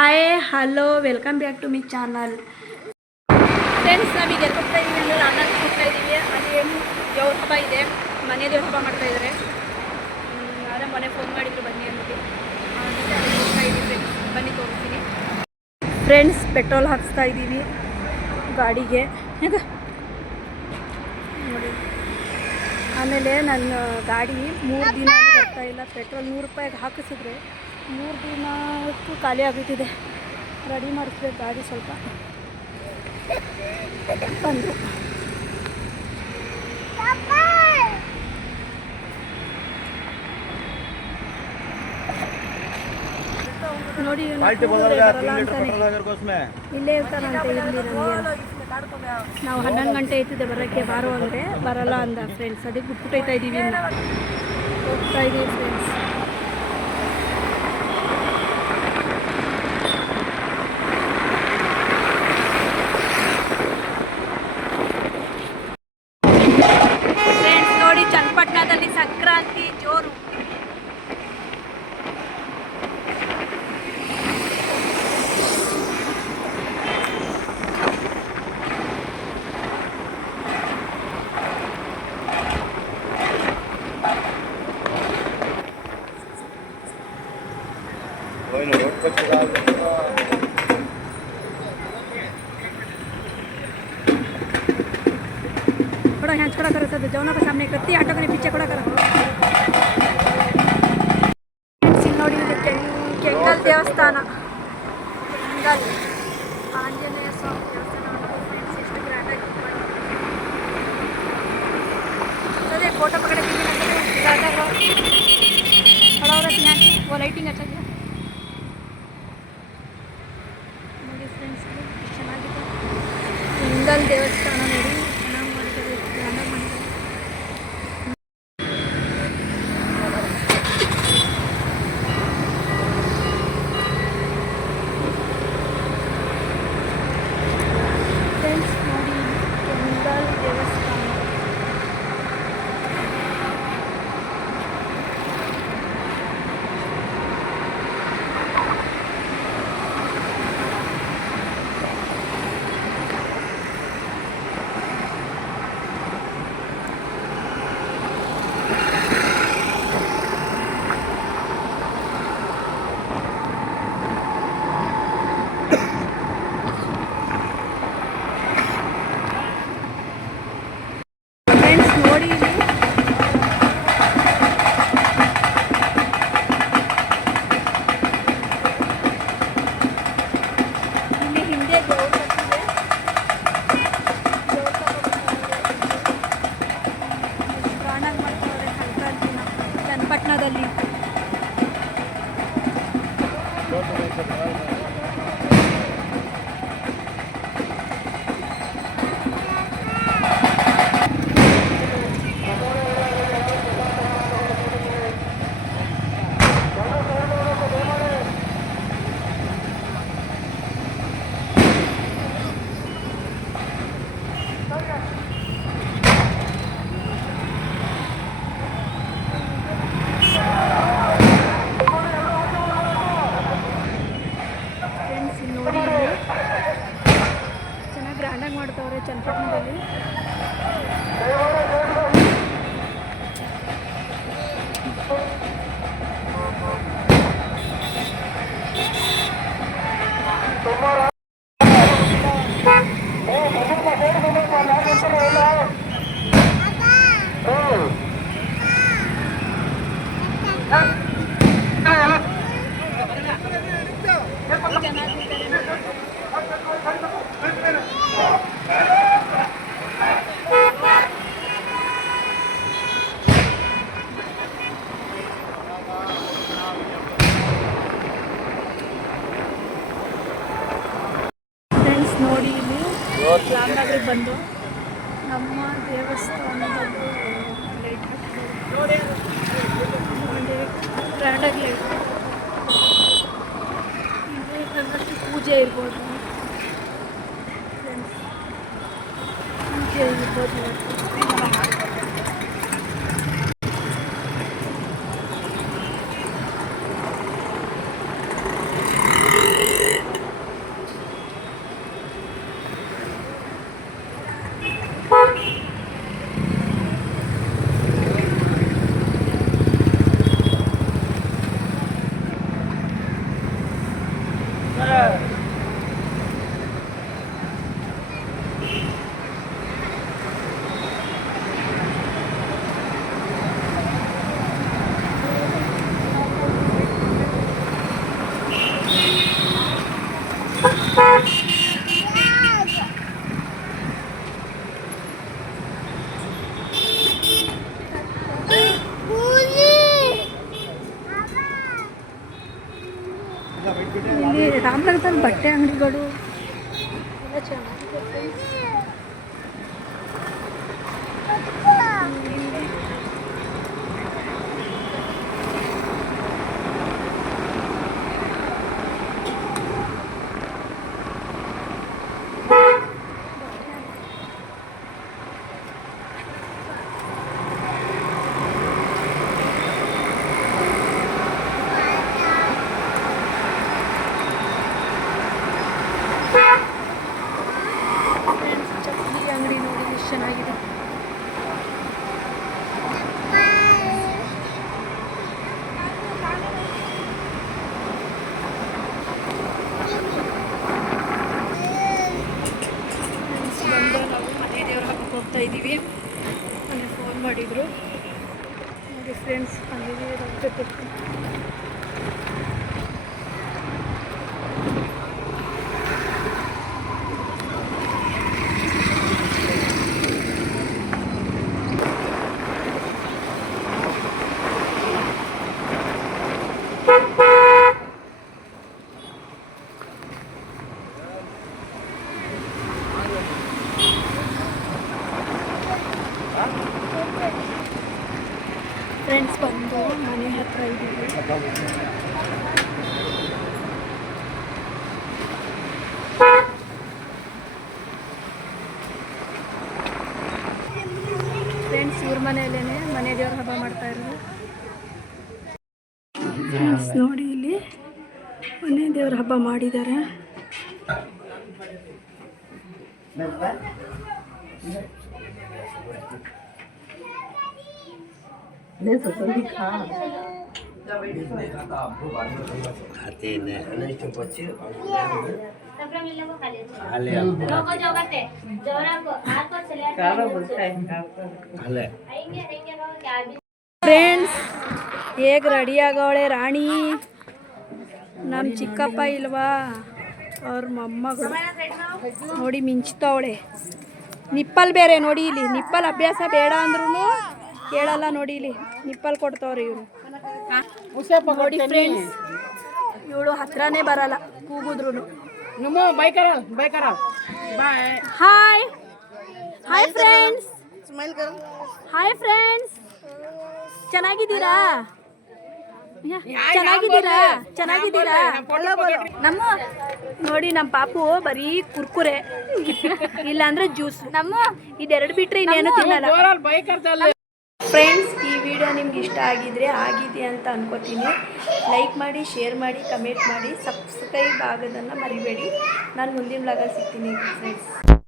Hi hello welcome back to my channel friends. ನಾವೀಗ ಎಲ್ಲಿ ಹೋಗ್ತಾ ಇದ್ದೀವಿ ಅಂದರೆ ರಾಮನಾಥ್ ಹೋಗ್ತಾ ಇದ್ದೀವಿ. ಅಲ್ಲಿ ಏನು ದೇವ್ರ ಹಬ್ಬ ಇದೆ, ಮನೆ ದೇವ್ರ ಹಬ್ಬ ಮಾಡ್ತಾಯಿದ್ದಾರೆ. ಆದರೆ ಮನೆ ಫೋನ್ ಮಾಡಿದ್ರು ಬನ್ನಿ ಅಂದ್ಬಿಟ್ಟು ಅದಕ್ಕೆ ಅಲ್ಲಿ ಹೋಗ್ತಾ ಇದ್ದೀವಿ ಫ್ರೆಂಡ್ಸ್. ಬನ್ನಿ ತೋರಿಸ್ತೀನಿ ಫ್ರೆಂಡ್ಸ್. ಪೆಟ್ರೋಲ್ ಹಾಕ್ಸ್ತಾ ಇದ್ದೀವಿ ಗಾಡಿಗೆ ನೋಡಿ. ಆಮೇಲೆ ನನ್ನ ಗಾಡಿ 3 ದಿನ ಬರ್ತಾ ಇಲ್ಲ. ಪೆಟ್ರೋಲ್ 100 ರೂಪಾಯಿಗೆ ಹಾಕಿಸಿದ್ರೆ 3 ದಿನಕ್ಕೂ ಖಾಲಿ ಆಗುತ್ತಿದೆ. ರೆಡಿ ಮಾಡಿಸ್ಬೇಕು ಗಾಡಿ. ಸ್ವಲ್ಪ ಬಂದರು ನೋಡಿ. ಬರಲ್ಲ ಅಂತಾನೆ ಇಲ್ಲೇ ಇರ್ತಾರಂತೆ. ಇಲ್ಲಿ ನಮಗೆ ನಾವು 11 ಗಂಟೆ ಆಯ್ತಿದೆ ಬರೋಕ್ಕೆ. ಬಾರೋ ಅಂದರೆ ಬರಲ್ಲ ಅಂದ ಫ್ರೆಂಡ್ಸ್. ಅದಕ್ಕೆ ಬಿಟ್ಬಿಟ್ಟೈತಾ ಇದ್ದೀವಿ. ಹೋಗ್ತಾ ಇದ್ದೀವಿ ಫ್ರೆಂಡ್ಸ್. ನೋಡಿ, ಚನ್ನಪಟ್ಟಣದಲ್ಲಿ ಸಂಕ್ರಾಂತಿ ಜೋರು. थोड़ा यहाँ खड़ा करो सब जौना के सामने करती ऑटो के पीछे खड़ा करो. ನೋಡಿ, ಕೆಂಗಲ್ ದೇವಸ್ಥಾನ, ಕೆಂಗಲ್ ಆಂಜನೇಯ ಸ್ವಾಮಿ ದೇವಸ್ಥಾನ. ಎಷ್ಟು ಗ್ರ್ಯಾಂಡ್ ಆಗಿ अरे फोटो पकड़े खड़ा हो रहा है. वो लाइटिंग अच्छा किया ನೋಡಿ ಫ್ರೆಂಡ್ಸ್. ಚೆನ್ನಾಗಿದೆ ಕೆಂಗಲ್ ದೇವಸ್ಥಾನ. ನೋಡಿ ಚೆನ್ನಾಗಿ ಮಾಡಿದ್ದಾರೆ, ಗ್ರ್ಯಾಂಡಾಗಿ ಮಾಡಿದ್ದಾರೆ. ಫ್ರೆಂಡ್ಸ್ ನೋಡಿ, ಕೆಂಗಲ್ ದೇವಸ್ಥಾನ. ಚನ್ನಪಟ್ಟಣದಲ್ಲಿ ಚೆನ್ನಾಗಿ ಗ್ರ್ಯಾಂಡಾಗಿ ಮಾಡ್ತವ್ರೆ ಚನ್ನಪಟ್ಟಣದಲ್ಲಿ. ಫ್ರೆಂಡ್ಸ್ ನೋಡಿ, ಇಲ್ಲಿ ರಾಮನಗರಕ್ಕೆ ಬಂದು ನಮ್ಮ ದೇವಸ್ಥಾನದಲ್ಲಿ ಲೈಟ್ ಹಾಕಿದ್ದಾರೆ. ಗ್ರ್ಯಾಂಡಾಗಿ ಲೈಟ್ ನನ್ನಷ್ಟು ಪೂಜೆ ಇರ್ಬೋದು ಫ್ರೆಂಡ್ಸ್. ಪೂಜೆ ಇರ್ಬೋದು. ಪಕ್ಕದಲ್ಲಿ ಬಟ್ಟೆ ಅಂಗಡಿಗಳು ಎಲ್ಲ ಚೆನ್ನಾಗಿದೆ ಫ್ರೆಂಡ್ಸ್. ಚಪ್ಪಲಿ ಅಂಗಡಿ ನೋಡಿ ಎಷ್ಟು ಚೆನ್ನಾಗಿದೆ. ನಾವು ಮನೆ ದೇವ್ರ ಹಬ್ಬಕ್ಕೆ ಹೋಗ್ತಾ ಇದ್ದೀವಿ. ಮೊನ್ನೆ ಫೋನ್ ಮಾಡಿದರು ನೋಡಿ ಫ್ರೆಂಡ್ಸ್, ಬಂದಿದ್ದೀವಿ ರಜೆ ಕೊಟ್ಟು. ಫ್ರೆಂಡ್ಸ್ ಬಂದು ಮನೆ ಹತ್ರ ಇದ್ದೀವಿ. ಫ್ರೆಂಡ್ಸ್ ಇವ್ರ ಮನೆಯಲ್ಲೇ ಮನೆ ದೇವ್ರ ಹಬ್ಬ ಮಾಡ್ತಾ ಇರೋದು. ಫ್ರೆಂಡ್ಸ್ ನೋಡಿ ಇಲ್ಲಿ ಮನೆ ದೇವ್ರ ಹಬ್ಬ ಮಾಡಿದ್ದಾರೆ. ಫ್ರೆಂಡ್ಸ್ ಹೇಗೆ ರೆಡಿ ಆಗವಳೆ ರಾಣಿ, ನಮ್ಮ ಚಿಕ್ಕಪ್ಪ ಇಲ್ವಾ ಅವ್ರ ಮೊಮ್ಮಗಳು ನೋಡಿ ಮಿಂಚ್ತವಳೆ. ನಿಪ್ಪಲ್ ಬೇರೆ ನೋಡಿ, ಇಲ್ಲಿ ನಿಪ್ಪಲ್ ಅಭ್ಯಾಸ ಬೇಡ ಅಂದ್ರೂ ಕೇಳಲ್ಲ ನೋಡಿ, ಇಲ್ಲಿ ನಿಪ್ಪಲ್ ಕೊಡ್ತವ್ರೆ ಇವರು ನೋಡಿ ಫ್ರೆಂಡ್ಸ್. ಇವಳು ಹತ್ರನೇ ಬರಲ್ಲ ಕೂಗುದ್ರು. Hi hi friends, hi friends, ಚೆನ್ನಾಗಿದ್ದೀರಾ? ಚೆನ್ನಾಗಿದ್ದೀರಾ? ನಮ್ಮ ನೋಡಿ ನಮ್ಮ ಪಾಪು ಬರೀ ಕುರ್ಕುರೆ ಇಲ್ಲಾಂದ್ರೆ ಜ್ಯೂಸ್, ನಮ್ಮ ಇದೆರಡು ಬಿಟ್ರೆ ಇನ್ನೇನು ತಿನ್ನಲ್ಲ. ಫ್ರೆಂಡ್ಸ್ ಈ ವಿಡಿಯೋ ನಿಮ್ಗೆ ಇಷ್ಟ ಆಗಿದೆ ಅಂತ ಅನ್ಕೋತೀನಿ. ಲೈಕ್ ಮಾಡಿ, ಶೇರ್ ಮಾಡಿ, ಕಮೆಂಟ್ ಮಾಡಿ, ಸಬ್ಸ್ಕ್ರೈಬ್ ಆಗೋದನ್ನು ಮರಿಬೇಡಿ. ನಾನು ಮುಂದಿನ ವ್ಲಾಗಲ್ಲಿ ಸಿಗ್ತೀನಿ ಫ್ರೆಂಡ್ಸ್.